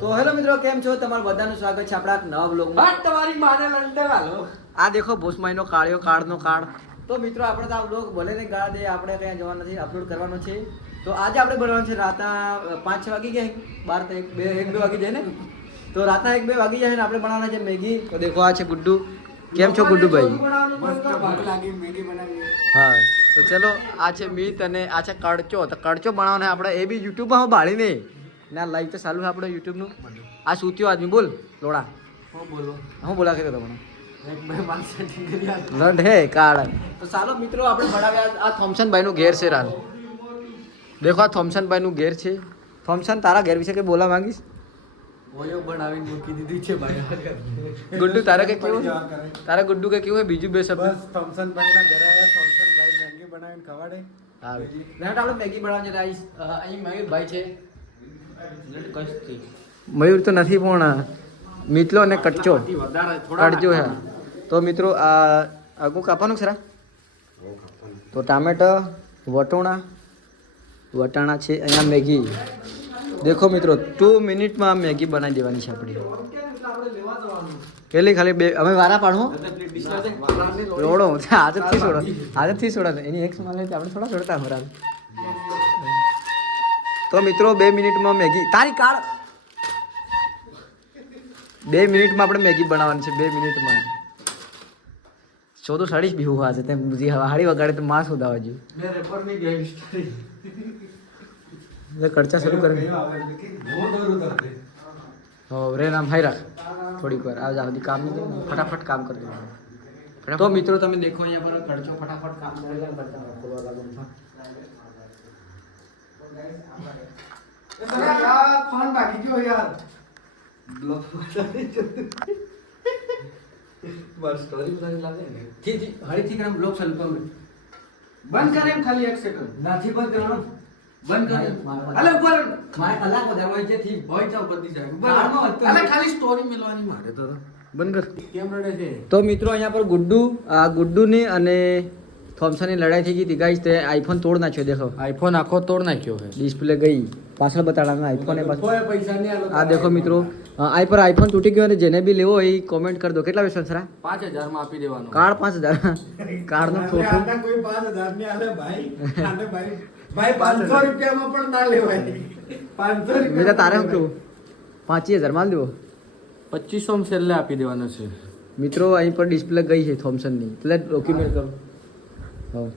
તો હેલો મિત્રો, કેમ છો? તમારું બધાનું સ્વાગત છે આપણા નવા વ્લોગમાં. તમારી માને લંડન હાલો. આ દેખો ભૂસમાઈનો કાળિયો કાર્ડનો કાર્ડ. તો મિત્રો આપણે તો આ વ્લોગ ભલે ને ગાળ દે, આપણે ક્યાં જવાનું નથી, અપલોડ કરવાનો છે. તો આજે આપણે બનાવવાનું છે રાતના 5-6 વાગી ગયા, 12 તો 1-2 વાગી જાય ને. તો રાતના 1-2 વાગી જાય ને આપણે બનાવવાના છે મેગી. તો દેખો આ છે ગુડ્ડુ. કેમ છો ગુડ્ડુ ભાઈ? હા તો ચલો, આ છે મીત અને આ છે કડચો. તો કડચો બનાવવાનો આપણે એ બી યુટ્યુબમાં બાળીને ના લાઈવ તો ચાલુ છે આપણે યુટ્યુબનું. આ સૂત્યો આદમી બોલ લોડા. હું બોલા કે તમને લંડ હે કાર્ડ. તો ચાલો મિત્રો, આપણે બનાવ્યા આ થોમસન ભાઈનું ઘેર છે. રાત દેખો આ થોમસન ભાઈનું ઘેર છે. થોમસન, તારા ઘેર વિશે કઈ બોલા માંગીશ? ઓયો બનાવીને મૂકી દીધી છે ભાઈ. ગુડ્ડુ તારે કે કેવું? તારા ગુડ્ડુ કે કેવું? બીજું બે શબ્દ. બસ થોમસન ભાઈ ના ઘરે આવ્યા, થોમસન ભાઈ મેગી બનાવીને ખવાડે. હા લેટ આપણે મેગી બનાવવાની છે. અહીં મયુર ભાઈ છે. મયુર તો નથી પણ મિતલો અને કટચો કટજો હે. તો મિત્રો આ આગું કાપવાનું છે. તો ટામેટા, વટાણા છે. અહીંયા મેગી દેખો મિત્રો, 2 મિનિટમાં મેગી બનાવી દેવાની છે આપણી. કેટલી ખાલી 2 અમે વારા પાડું રોડો આદતથી છોડા એની એક સમાન આપણે થોડા છોડતા બરાબર. તો મિત્રો 2 મિનિટમાં મેગી તારી કાળ 2 મિનિટમાં આપણે મેગી બનાવવાની છે. 2 મિનિટમાં તો સાડી બી હુવા છે. તેમ હાડી વગાડે તો માસ ઉદાવા જોઈએ. ખર્ચા શરૂ કરે રે નામ હાઈ રાખ થોડીક વાર આવ જા કામ નહીં ફટાફટ કામ કરી દે. તો મિત્રો તમે દેખો અહીંયા પર ખર્ચો ફટાફટ કામ કરી ફોન ભાગી ગયો યાર. બસ સ્ટોરી બનાવી લાગે ને. ઠીક હરીથી કામ બ્લોક ચાલુ કર. બંધ કરે એમ ખાલી 1 સેકન્ડ. નથી બંધ કરવાનું. બંધ કરે. અલે ઉપર મારે કલાક વધારવા છે. થી ભોય ચાવ બધી જાય. કારમાં વધતું અલે ખાલી સ્ટોરી મેલવાની મારે તો. બંધ કર. કેમ રડે છે? તો મિત્રો અહીંયા પર ગુડ્ડુની અને થોમસનની લડાઈ થઈ ગઈ હતી ગાઈસ. તે આઈફોન તોડ નાખ્યો. દેખો આઈફોન આખો તોડ નાખ્યો છે. ડિસ્પ્લે ગઈ. પાછળ બતાડવાનું આઈફોન એ પાછળ. કોઈ પૈસા નહીં આલો. આ દેખો મિત્રો, આ પર આઈફોન તૂટી ગયો અને જેને બી લેવો હોય એ કોમેન્ટ કરી દો. કેટલા પૈસા સરા? 5000 માં આપી દેવાનો. કાર્ડ 5000. કાર્ડનો ફોટો કોઈ 5000 ની આલે ભાઈ. આને ભાઈ 500 રૂપિયામાં પણ ના લેવાય. 500 મેં રૂપિયા તારે શું કેવું? 5000 માલ દેવો. 2500 માં છેલ્લે આપી દેવાનો છે. મિત્રો અહીં પર ડિસ્પ્લે ગઈ છે થોમસનની. એટલે ડોક્યુમેન્ટ કરો. હા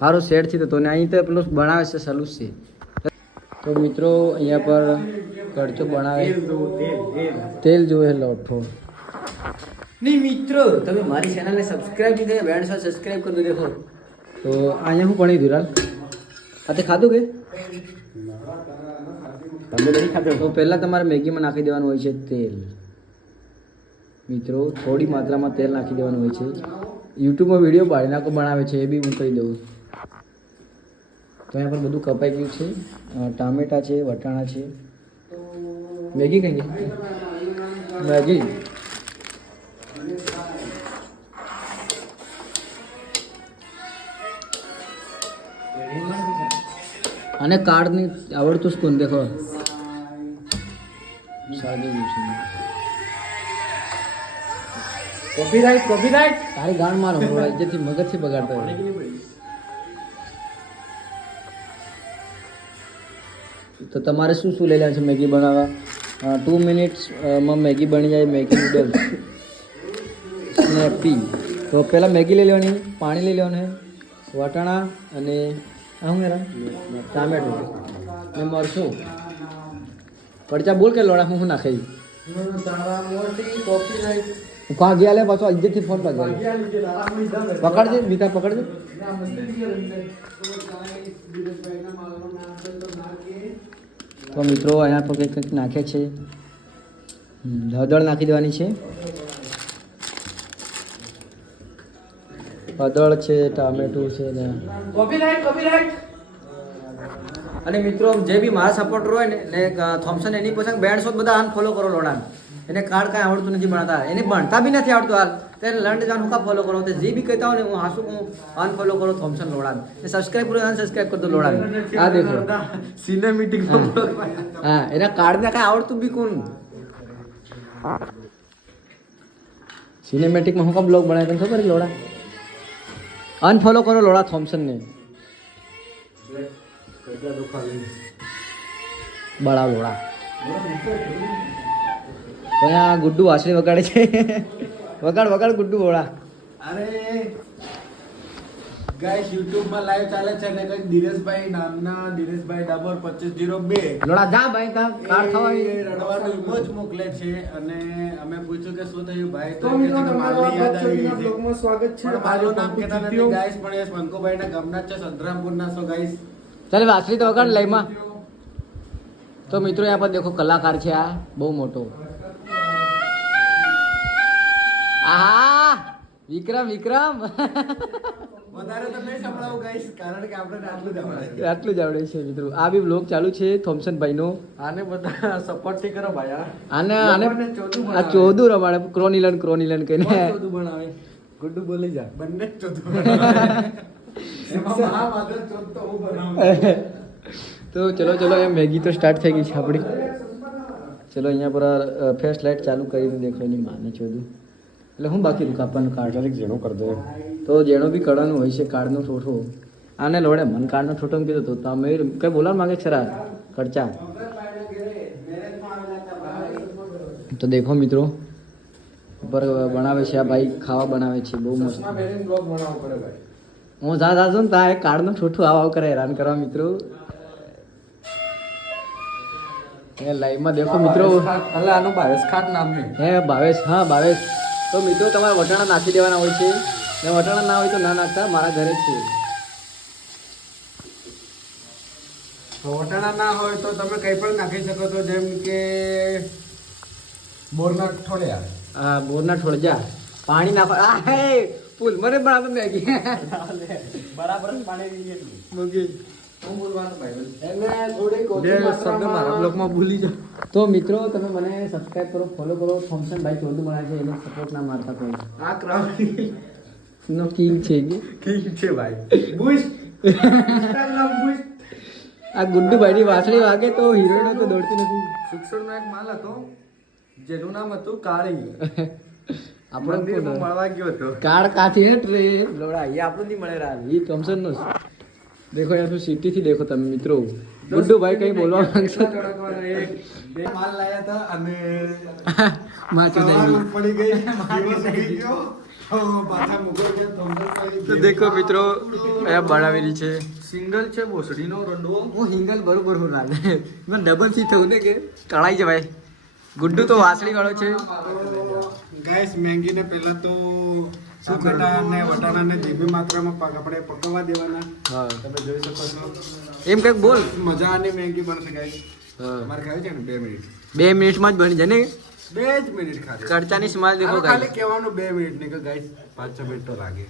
સારો સેટ છે. તો તને અહીં તો પેલો બનાવે છે સલુસ છે. તો મિત્રો અહીંયા પર કડચો બનાવે. તેલ જોવે લોઠો નહીં. મિત્રો તમે મારી ચેનલને સબસ્ક્રાઈબ નહીં કરી, બેન્ડ સાથે સબસ્ક્રાઈબ કરી દેખો. તો અહીંયા હું ભણી દીધું આ તે ખાધું કે તમે નહીં ખાધો? તો પહેલાં તમારે મેગીમાં નાખી દેવાનું હોય છે તેલ. મિત્રો થોડી માત્રામાં તેલ નાખી દેવાનું હોય છે. યુટ્યુબમાં વિડીયો બાળી નાખો બનાવે છે, એ બી હું કહી દઉં. તો અહીંયા પર બધું કપાઈ ગયું છે. ટામેટા છે, વટાણા છે. મેગી કઈ ગઈ? મેગી અને કાર્ડની આવડતું સ્કૂન દેખો સાદી ગયું છે. કોપીરાઈટ તારી ગાણ મારો જેથી મગજથી બગાડતો હોય. તો તમારે શું શું લઈ લેવાનું છે મેગી બનાવવા? 2 મિનિટ્સમાં મેગી બની જાય. Maggi noodles snappy. તો પહેલાં મેગી લઈ લેવાની, પાણી લઈ લેવાનું, વટાણા અને શું યાર ટામેટું ને મરચું. કડચા બોલ કે લોડા હું નાખે કા ગયા લે પાછો ઇજ્જતથી ફોન પકડજે બીતા પકડજે. તો મિત્રો અહીંયા પર કંઈક નાખે છે. હળદર નાખી દેવાની છે. હળદર છે, ટામેટું છે ને અને મિત્રો જે બી મારા સપોર્ટર હોય ને થોમસન એની પસંદ બેન્ડ શોટ બધા આન ફોલો કરો લોડાન. એને કાર્ડ કાંઈ આવડતું નથી બનાવતા, એને ભણતા બી નથી આવડતું હાલ. ત્યારે લંડ જાન હું કા ફોલો કરો તો જે બી કહેતા હોય ને હું હાસુ હું અનફોલો કરો થોમસન લોડાન ને સબસ્ક્રાઇબ કરો અનસબસ્ક્રાઇબ કરતો લોડાન આ દેખો સિનેમેટિક હા એના કાર્ડ ને કાંઈ આવડતું બી કોણ સિનેમેટિકમાં હું કા બ્લોગ બનાવ્યો તને ખબર છે લોડા અનફોલો કરો લોડા થોમસન ને બળા લોડા અહીંયા ગુડ્ડુ વાસળી વગાડે છે વગાડ ગુડ્ડુ બોળા અરે ગાઈસ YouTube માં લાઈવ ચાલે છે ને કઈ દિનેશભાઈ નામના દિનેશભાઈ ડાબર 2502 લોડા જા ભાઈ કા કાર ખવાવી રડવાનો ઇમોજ મોકલે છે અને અમે પૂછ્યું કે શું થયું ભાઈ તો કે છે કે મારી યાદ આવી ગઈ છે બ્લોગમાં સ્વાગત છે મારું નામ કેતા નથી ગાઈસ પણ એ શંકુભાઈ ના ગામના છે સંતરામપુરના છો ગાઈસ ચાલ વાસળી તો વગાડ લઈમાં તો મિત્રો यहाँ पर देखो कलाकार છે આ બહુ મોટો આહા વિક્રમ વધારે તો નહીં સંભળાવું ગાઈસ કારણ કે આપણે આટલું જ આવડે આટલું જ આવડે છે મિત્રો આ બી બ્લોગ ચાલુ છે થોમસન ભાઈનો આને બધા સપોર્ટ થી કરો ભાઈ આને આ ચોદું રમાડે ક્રોનિલન કહીને ચોદું બનાવે ગુડ્ડુ બોલી જા બંને જ ચોદું એમાં મહામાદર ચોદ તો હું બનાવું તો ચલો એમ મેગી તો સ્ટાર્ટ થઈ ગઈ છે આપણી ચલો અહીંયા પર ફેસ લાઇટ ચાલુ કરીને દેખો એની માને ચોદું એટલે હું બાકી કાપવાનું કાર્ડ જેણો કરી દો તો જેણો બી કળાનું હોય છે કાર્ડનો ઠોઠો આને લોડે મન કાર્ડનો ઠોઠો કીધો તો તમે કઈ બોલાવા માંગે છે ખર્ચા તો દેખો મિત્રો ઉપર બનાવે છે આ ભાઈ ખાવા બનાવે છે બહુ મસ્ત હું જાજો ને ત્યાં કાર્ડનો ઠોઠું આવ કરે હેરાન કરવા મિત્રો એ લાઈવમાં દેખો મિત્રો એટલે આનું ભાવેશ ખાટ નામ છે હે ભાવેશ હા ભાવેશ તો મિત્રો તમારે વટાણા નાખી દેવાના હોય છે ને વટાણા ના હોય તો ના નાખતા મારા ઘરે છે વટાણા ના હોય તો તમે કંઈ પણ નાખી શકો છો જેમ કે બોરના ઠોળિયા હા બોરના ઠોળજા પાણી નાખો આ હે ફૂલ મને પણ આપે મેગી બરાબર પાણી મૂકી હું બોલવાનું ભાઈ એને થોડીક ઓછી માત્રામાં મારા બ્લોગમાં ભૂલી જાઓ તો મિત્રો તમે મને સબસ્ક્રાઇબ કરો ફોલો કરો થોમસન ભાઈ ચોદું બનાવે છે એને સપોર્ટ ના મારતા કોઈ આ ક્રાઉડ નો કિંગ છે કે ઠીક છે ભાઈ બુસ્ટ ઇન્સ્ટાગ્રામ બુસ્ટ આ ગુડ્ડુ ભાઈની વાસળી વાગે તો હિરોઈન તો દોડતી નથી સુક્ષરનો એક માલ હતો જેનું નામ હતું કાળી આપણે મંદિરમાં મળવા ગયો હતો કાર્ડ કાથી ને ટ્રે લોડા એ આપણું નહીં મળે રા એ થોમસન નો દેખો યાર તું સિટી થી દેખો તમે મિત્રો ગુડ્ડુ ભાઈ કઈ બોલવા માંગશો બે માલ લાયા હતા અને માચો નહીં પડી ગઈ દિવસ ઉડી ગયો પાછા મુકરો ગયા તો દેખો મિત્રો આ બનાવેલી છે સિંગલ છે બોસડીનો રંડવો હું હિંગલ બરોબર હું ના મેં ડબલ થી થયું ને કે તળાઈ જવાય ગુડ્ડુ તો વાસળી વાળો છે ગાઈસ મેંગીને પહેલા તો ટમેટા અને વટાણાને ધીમી માત્રામાં આપણે પકવવા દેવાના હા તમે જોઈ શકો છો એમ કંઈક બોલ મજાની મેંગી બનશે ગાઈસ હા મારે ખાવી છે ને 2 મિનિટ 2 મિનિટમાં જ બની જાય ને 2 જ મિનિટ ખાલી કડચાની સ્માઈલ દેખો ખાલી કહેવાનું 2 મિનિટ નહીં કે ગાઈસ 5-6 મિનિટ તો લાગે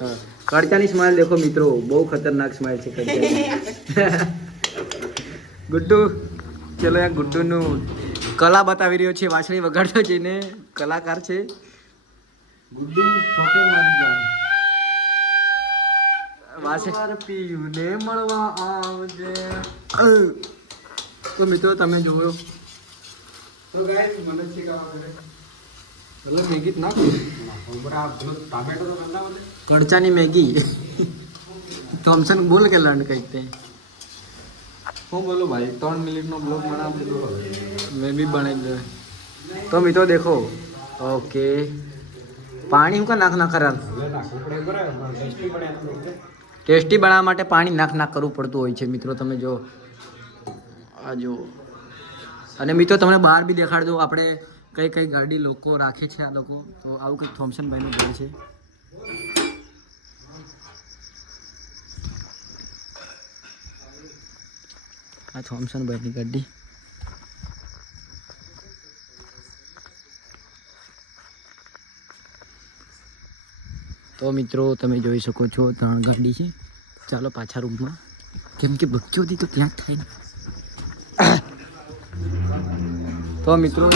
હા કડચાની સ્માઈલ દેખો મિત્રો બહુ ખતરનાક સ્માઈલ છે કડચાની ગુડ્ડુ ચલો યાર ગુડ્ડુનું કલા બતાવી રહ્યો છે વાસળી વગાડતો છે ને કલાકાર છે ગુડ્ડુ છોટે મારી જાન વાસળી પીયુને મળવા આવજે તો મિત્રો તમે જોયો તો ગાઈસ મને શીખવા કરે એટલે મેગી ના બરા ટમેટો તો કરના બોલે કડચાની મેગી થોમસન બોલ કે લંડ કઈક તે હું બોલું ભાઈ 3 મિનિટનો બ્લોગ બનાવી દીધો મેં બી બનાવી દે તો મિત્રો દેખો ઓકે પાણી હું કા નાખ કરાલ હવે નાખવું પડે બરાબર ટેસ્ટી બને ટેસ્ટી બનાવવા માટે પાણી નાખ કરવું પડતું હોય છે મિત્રો તમે જો આ જો અને મિત્રો તમને બહાર બી દેખાડ દો આપણે કઈ કઈ ગાડી લોકો રાખે છે આ લોકો તો આવું કંઈક થોમસન ભાઈનું ઘર છે આ થોમસન ભાઈની ગાડી તો મિત્રો તમે જોઈ શકો છો 3 ગાડી છે ચાલો પાછા રૂમમાં કેમ કે બચ્ચોથી તો ત્યાં જ થાય ને તો મિત્રો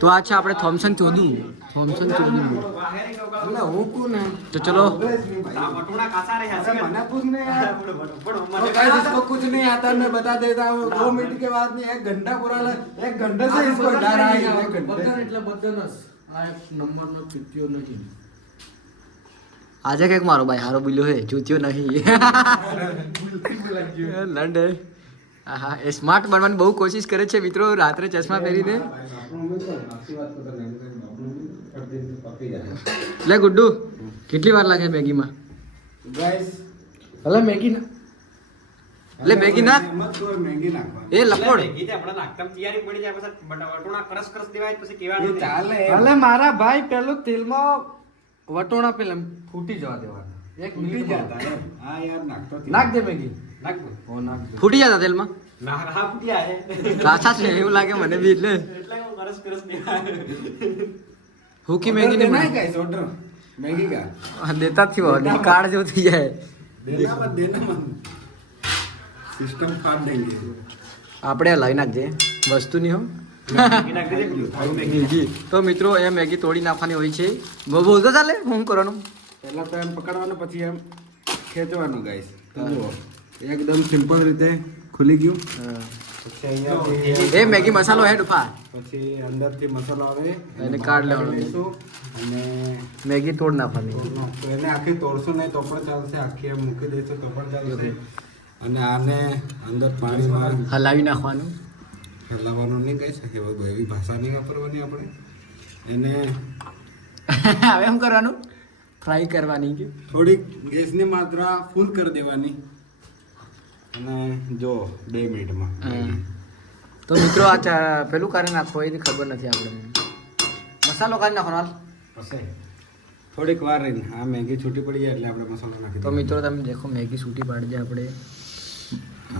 તો આ છે આપણે થોમ્સન ચોદું થોમ્સન ચોદું એટલે હું કોણ હે તો ચલો अरे मना पूछ नहीं यार तो गाइस इसको कुछ नहीं आता मैं बता देता हूँ 2 मिनट के बाद नहीं 1 घंटा पूरा 1 घंटे से इसको डर आ गया 1 घंटे એટલે બધાનો આ એક નંબરનો ચૂંટ્યો નથી આજે કંઈક મારો ભાઈ હારો બોલ્યો હે ચૂત્યો નહીં લંડે હા એ સ્માર્ટ બનવાની બહુ કોશિશ કરે છે મિત્રો રાત્રે ચશ્મા પહેરીને લે ગુડ્ડુ કેટલી વાર લાગે મેગીમાં गाइस ભલે મેગી ના લે મેગી ના मत कोई महंगी नाखवा એ લપોડ ये चाले એટલે મારા ભાઈ પેલું તેલમાં વટોણા પેલા ફૂટી જવા દેવાના એક फूटी મિનિટ जाता है हाँ यार नाखतो નાખ દે મેગી ओ नाख दो ફૂટી જતા તેલમાં કાચા છે એવું લાગે મને બી એટલે હુકી મેગી देना ને है गाइस ऑर्डर मैगी का દેતા થી કાર્ડ જેવું થઈ જાય देना मत सिस्टम फाड़ देंगे આપણે લાવી નાખજે વસ્તુ નહીં હો મેગી તો મિત્રો એ મેગી તોડી નાખવાની હોય છે બોલતો ચાલે શું કરવાનું પહેલા તો એમ પકડવાનું પછી એમ ખેંચવાનું ગાઈસ તો જુઓ એકદમ સિમ્પલ રીતે ખુલી ગયું પછી અહીંયા એ મેગી મસાલો હે ડુફા પછી અંદરથી મસાલો આવે એને કાઢ લેવાનો. લઈશું અને મેગી તોડ નાખવાની તો એને આખી તોડશું નહીં તો પણ ચાલશે આખી એમ મૂકી દઈશું તો પણ ચાલશે અને આને અંદર પાણીમાં હલાવી નાખવાનું હલાવવાનું નહીં કહી શકીએ બધું એવી ભાષા નહીં વાપરવાની આપણે એને હવે એમ કરવાનું ફ્રાય કરવાની કે થોડીક ગેસની માત્રા ફૂલ કરી દેવાની અને જો 2 મિનિટમાં તો મિત્રો આ પેલું કાઢી નાખો એ ખબર નથી આપણે મસાલો કાઢી નાખવાનો હાલ. પછી થોડીક વાર રહીને આ મેગી છૂટી પડી જાય એટલે આપણે મસાલો નાખી તો મિત્રો તમે દેખો મેગી છૂટી પાડી દે આપણે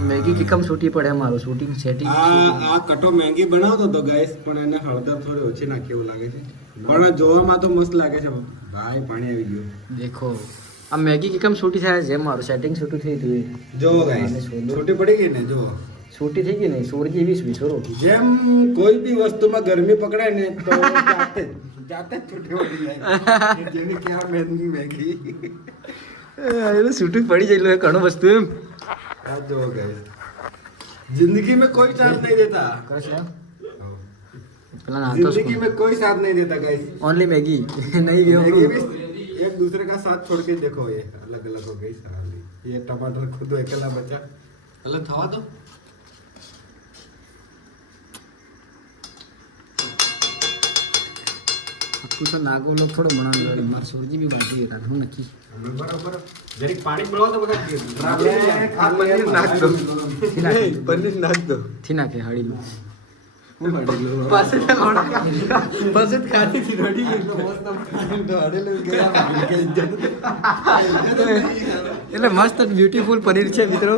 મેગી કિકમ છૂટી પડે મારું શૂટિંગ સેટિંગ આ કટો મેગી બનાવતો તો ગાઈસ પણ એને હળદર થોડી ઓછી નાખી એવું લાગે છે પણ જોવામાં તો મસ્ત લાગે છે ભાઈ પાણી આવી ગયું દેખો આ મેગી કિકમ છૂટી થાય જેમ મારું સેટિંગ છૂટું થઈ ગયું જો ગાઈસ છૂટી પડી ગઈ ને જો છૂટી થઈ ગઈ ને સોરજી 20 છોરો જેમ કોઈ બી વસ્તુમાં ગરમી પકડાય ને તો જાતે જ છૂટી પડી જાય જેવી કે આ મેગી એટલે છૂટી પડી જાય એટલે ઘણું વસ્તુ એમ આ જો ગાઈસ जिंदगी में कोई साथ नहीं देता કરે છે પેલા ના તો जिंदगी में कोई साथ नहीं देता गाइस ओनली मैगी नहीं भी मैगी भी एक दूसरे का साथ छोड़ के देखो ये अलग अलग हो गई सारी ये टमाटर खुद अकेला बचा अलग थवा दो आपको तो नागो लोग थोड़ा मना लो मार सोरजी भी बाकी है હું નક્કી बराबर जरी पानी बनाओ तो बता पनीर नाख दो पनीर नाख दो થી નાખે હાડી લો પાસે ખાતી થી રડી એટલો મસ્ત હાડેલો ગયા એટલે મસ્ત બ્યુટીફુલ પનીર છે મિત્રો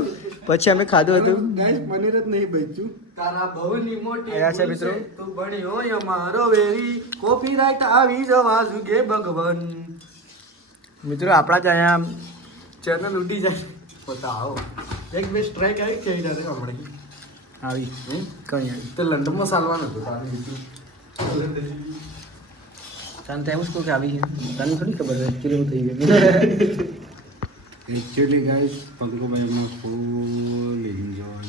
પછી અમે ખાધું હતું ગાઈસ પનીર જ નહીં બચ્યું તારા બહુની મોટી આયા છે મિત્રો. તું બની હોય અમારો વેરી કોપીરાઈટ આવી જવા જુગે ભગવાન મિત્રો આપણા જ અહીંયા ચેનલ ઉડી જાય પોતા આવો એક બે સ્ટ્રાઇક આવી કે ઈડારે હમણે આવી કઈ આવી તે લંડનમાં ચાલવાનું હતું તારે બીજું તને તો એવું જ કહું કે આવી તને થોડી ખબર છે એકચ્યુઅલી થઈ ગયું एक्चुअली गाइस पंकु भाई में फुल एंजॉय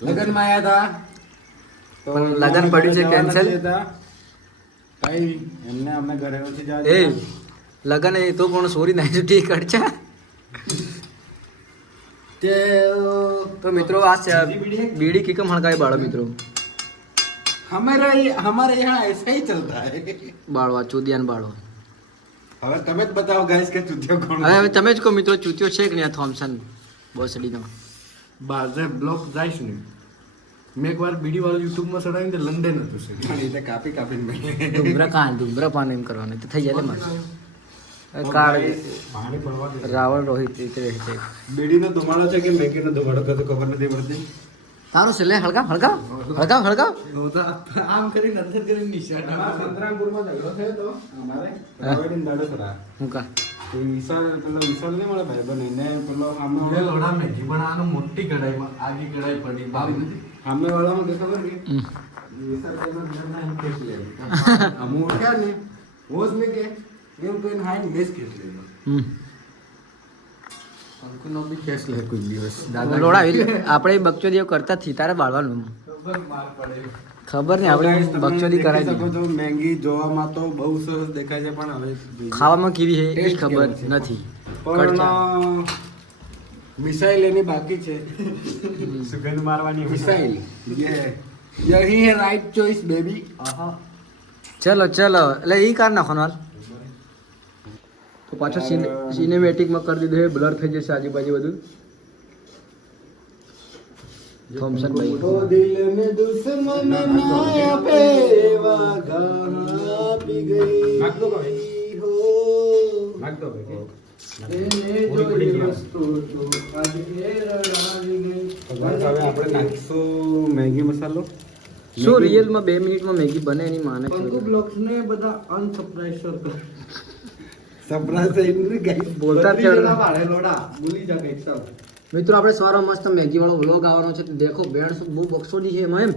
लगन में आया था तो लगन पड़ी से कैंसिल भाई हमने अपने घरे से जा એ લગન એ તો પણ સોરી નહીં છૂટી કડચા તો મિત્રો આ બીડી કિકમ હણકાય બાળો મિત્રો हमारे यहाँ ऐसा ही चलता है બાળવા ચુદિયાન બાળો હવે તમે જ બતાવો ગાઈસ કે ચૂતિયો કોણ હવે તમે જ કહો મિત્રો ચૂત્યો છે કે નહીં આ થોમ્સન બોસડીનો બાજે બ્લોક જાઈશ ને મેં એકવાર બીડી વાળું યુટ્યુબમાં ચડાવીને તે લંડન હતું છે પણ એ તો કાપી કાપીને ધૂમ્રપાન એમ કરવાનું તો થઈ જાય મારે કાળ પાણી પડવા દે રાવણ રોહિત રીતે રહે છે બીડીનો ધુમાડો છે કે મેગીનો ધુમાડો કતો ખબર નથી પડતી તારું છે લે હળગાવ હળગાવ હળગાવ હળગાવ આમ કરી નજર કરી નિશાન સંતરામપુરમાં ઝઘડો થયો તો અમારે રાવડીન દાડોસરા હું કા તો વિશાલ નહીં મળે ભાઈબંધ એને પેલો મેં લોડા મેગી બનાવવાનો મોટી કઢાઈમાં આગી કઢાઈ પડી ભાવ નથી સામે વાળામાં કે ખબર કે ये सब के ना हम खेस ले हम क्या नहीं होश में के ये तो इन हाई मेस खेस ले हमको नो भी खेस ले कोई દિવસ લોડા આપણે બકચોદી કરતા થી તારે બાળવાનું માર પડે ખબર નહીં આપણે બકચોદી કરાય શકો છો મેંગી જોવામાં તો બહુ સરસ દેખાય છે પણ હવે ખાવામાં કેવી છે એ ટેસ્ટ ખબર કેવો છે? નથી પણ મિસાઇલ એની બાકી છે સુગંધ મારવાની મિસાઇલ યહી હે રાઈટ ચોઇસ બેબી ચલો ચલો એટલે એ કાર નાખવાનો હાલ તો પાછો સિનેમેટિકમાં કરી દીધું છે બ્લર થઈ જશે આજુબાજુ બધું થોમ્સન ભાઈ તો દિલ મે દુશ્મન ના આપે વાગા પી ગઈ નાખ દો હો નાખ દો એને જોઈ વસ્તુ તો આજે રડાવી ગઈ હવે આપણે નાખશું મેગી મસાલો શું રિયલમાં 2 મિનિટમાં મેગી બને એની માને પંકુ બ્લોગ્સ ને બધા અનસબસ્ક્રાઇબ કરો સબસ્ક્રાઇબ ગાઈસ બોલતા જ વાળે લોડા ભૂલી જા કઈક સબ મિત્રો આપણે સવારમાં મસ્ત મેગી વાળો વ્લોગ આવવાનો છે દેખો બેન્ડ બહુ બક્સોડી છે એમાં એમ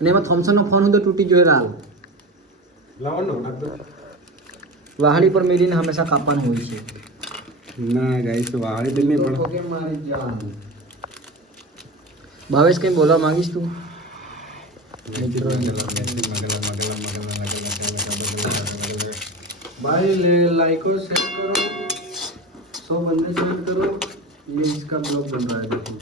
અને એમાં થોમ્સનનો ફોન તો તૂટી ગયો હાલ લાવવાનો વાહડી પર મેલીને હંમેશા કાપવાનું હોય છે ના ગાઈસ વાળી દિલ નહીં પણ કે મારી જાન ભાવેશ કંઈ બોલવા માંગીશ તું भाई ले लाइक और शेयर करो 100 बंदे शेयर करो ये इसका ब्लॉग बन रहा है देखो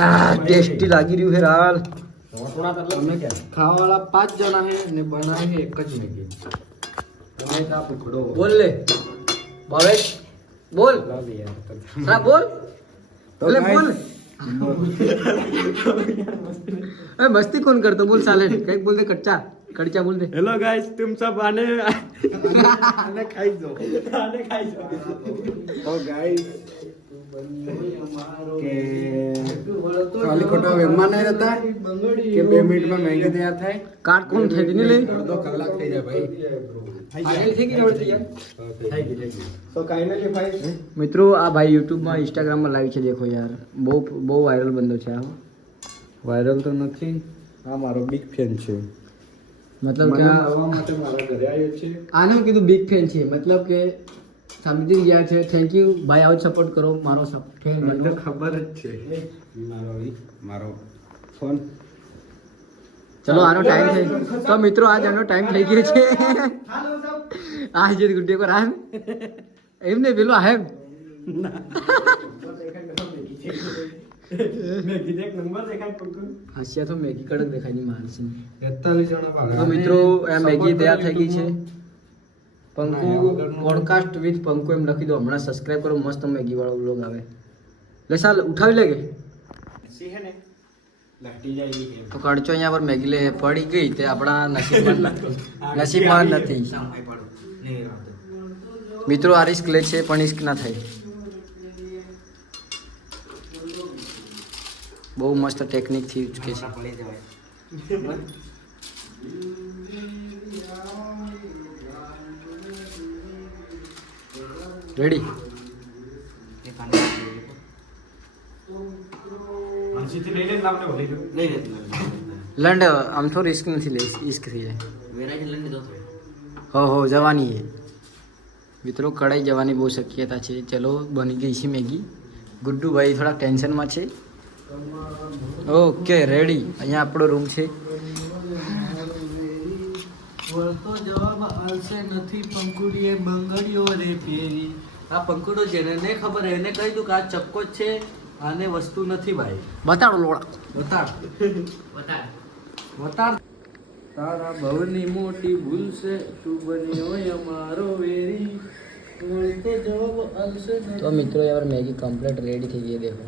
આ ટેસ્ટી લાગી રહ્યું છે હાલ તમે क्या खावा वाला 5 जना है ने बनाए है एक જ मैगी તમે તા પકડો બોલ લે ભાવેશ બોલ લાવ યાર હા બોલ તો એટલે guys, બોલ ए मस्ती कौन करतो बोल साले काही बोल दे कच्चा बोल दे हेलो गाइस तुम सब आने आने खाई दो तो गाइस કે ખાલી ખોટો વેમાં નહીં રહેતા કે 2 મિનિટમાં મેગી તૈયાર થાય કાટ કોણ ખેદી ને લે અડધો કલાક થઈ જાય ભાઈ ફાઇનલ થઈ ગઈ આવડતી યાર તો ફાઇનલી ભાઈ મિત્રો આ ભાઈ YouTube માં Instagram માં લાઈવ છે દેખો યાર બહુ વાયરલ બંદો છે આ વાયરલ તો નથી આ મારો બિગ ફેન છે મતલબ કે મને મળવા માટે મારા ઘરે આવ્યો છે આને કીધું બિગ ફેન છે મતલબ કે સમજી ગયા છે થેન્ક યુ ભાઈ આવો સપોર્ટ કરો મારો ફેન મને બનો ખબર જ છે મારો ફોન ચલો આનો ટાઈમ થઈ તો મિત્રો આજ આનો ટાઈમ થઈ ગયો છે આ જે ગુડ્ડે પર આ એમને પેલો આ મેગી એક નંબર દેખાય પંકુ હાસ્યા તો મેગી કડક દેખાય ની માણસ 43 જણા ભાડા તો મિત્રો આ મેગી તૈયાર થઈ ગઈ છે પંકુ પોડકાસ્ટ વિથ પંકુ એમ લખી દો હમણાં સબસ્ક્રાઇબ કરો મસ્ત મેગી વાળો વ્લોગ આવે લે સાલ ઉઠાવી લેગે સી હે ને લટી જાય તો કડચો અહીંયા પર મેગી લે પડી ગઈ તે આપણા નસીબમાં નથી મિત્રો આ રિસ્ક લે છે પણ રિસ્ક ના થાય બહુ મસ્ત ટેકનિક થી કે છે રેડી લંડ આમ તો રિસ્ક નથી લે રિસ્ક થઈ જાય હો જવાની છે મિત્રો કડાઈ જવાની બહુ શક્યતા છે ચલો બની ગઈ છે મેગી ગુડ્ડુભાઈ થોડા ટેન્શનમાં છે ઓકે રેડી અહીંયા આપણો રૂમ છે વળતો જવાબ આવશે નથી પંકુડીએ બંગડીઓ રે ફેરી આ પંકુડો જેને ને ખબર એને કહી દઉં કે આ ચક્કો જ છે આને વસ્તુ નથી ભાઈ બતાડો લોડા બતાડ તારા ભવની મોટી ભૂલ છે શું બન્યો અમારો વેરી વળતો જવાબ આવશે તો મિત્રો યાર મેગી કમ્પ્લીટ રેડી થઈ ગઈ દેખો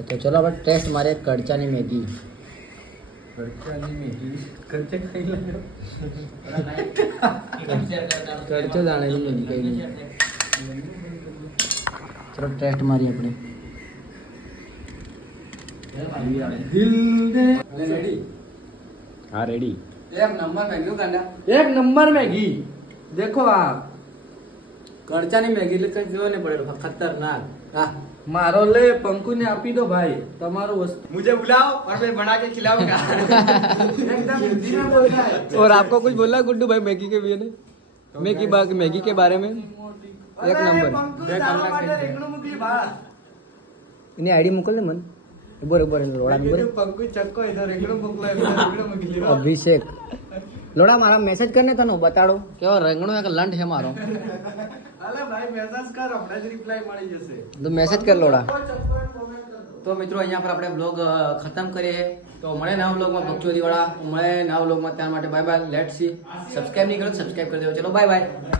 તો ચલો આપણે ટેસ્ટ મારે કડચાની મેગી કરચે ખાઈ લેજો કડચો દાણાની મેગી કઈ નહીં ચલો ટેસ્ટ મારી આપણે દિલ દે રેડી હા રેડી એક નંબર મેગી કાંડા એક નંબર મેગી દેખો આ કડચાની મેગી એટલે કઈ જોવા નહીં પડેલું ખતરનાક હા મારો લે પંકુ ને આપી દો ભાઈ તમારું વસ્તુ मुझे बुलाओ और मैं बना के खिलाऊंगा एकदम हिंदी में बोलना है और आपको कुछ बोलना गुड्डू भाई मैगी के लिए ने मैगी के बारे में एक नंबर इन्हें आईडी मोकल दे मन बरोबर लोड़ा नंबर પંકુ ચક્કો ઇધર રેગડો મોકલાય રેગડો મોકલી લેવા अभिषेक लोड़ा मारा मैसेज करने था बताड़ो केવો રંગણો એક લંડ છે મારો અલે ભાઈ મેસેજ કર હમણાં જ રિપ્લાય મળી જશે તો મેસેજ કર લોડા ચક્કો કોમેન્ટ કર દો તો મિત્રો અહીંયા પર આપણે બ્લોગ ખતમ કરીએ છે તો મળે નવા બ્લોગમાં ભક્તિવાળા મળે નવા બ્લોગમાં ત્યાં માટે bye bye let's see subscribe નહીં કરો સબસ્ક્રાઇબ કરી દેજો ચલો બાય બાય